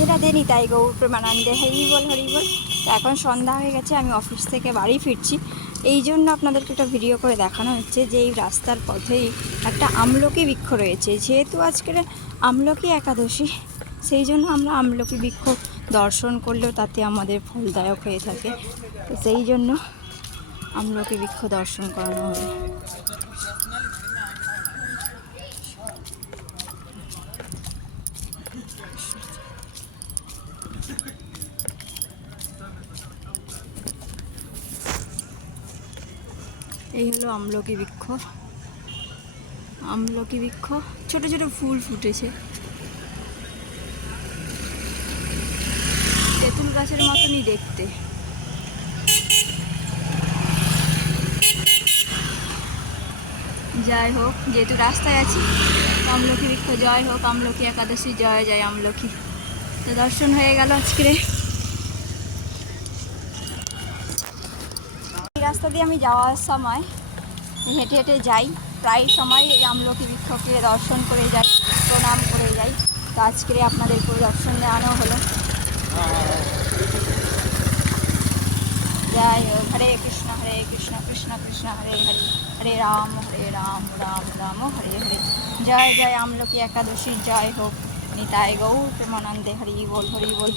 রাধে রাধে, নিতাই গৌর প্রেমানন্দে, হরি বল হরি বল। তো এখন সন্ধ্যা হয়ে গেছে, আমি অফিস থেকে বাড়ি ফিরছি। এই জন্য আপনাদেরকে একটা ভিডিও করে দেখানো হচ্ছে যে এই রাস্তার পথেই একটা আমলকি বৃক্ষ রয়েছে। যেহেতু আজকের আমলকি একাদশী, সেই জন্য আমরা আমলকি বৃক্ষ দর্শন করলেও তাতে আমাদের ফলদায়ক হয়ে থাকে। তো সেই জন্য আমলকি বৃক্ষ দর্শন করানো হবে। এই হলো আমলকি বৃক্ষ। আমলকি বৃক্ষ ছোট ছোট ফুল ফুটেছে, তেঁতুল গাছের মতনই দেখতে। যাই হোক, যেহেতু রাস্তায় আছি, আমলকি বৃক্ষ জয় হোক, আমলকি একাদশী জয় জয় আমলকি। তো দর্শন হয়ে গেল আজকে। এই রাস্তা দিয়ে আমি যাওয়ার সময় হেঁটে হেঁটে যাই, প্রায় সময় এই আমলকি বৃক্ষকে দর্শন করে যাই, প্রণাম করে যাই। তো আজকে আপনাদের পুরো দর্শন দেওয়ানো হলো। জয় হোক, হরে কৃষ্ণ কৃষ্ণ কৃষ্ণ হরে হরে, হরে রাম রাম রাম হরে হরে। জয় জয় আমলকি একাদশী জয় হোক, নিতাই গৌর প্রেমানন্দে, হরি বল হরি বল।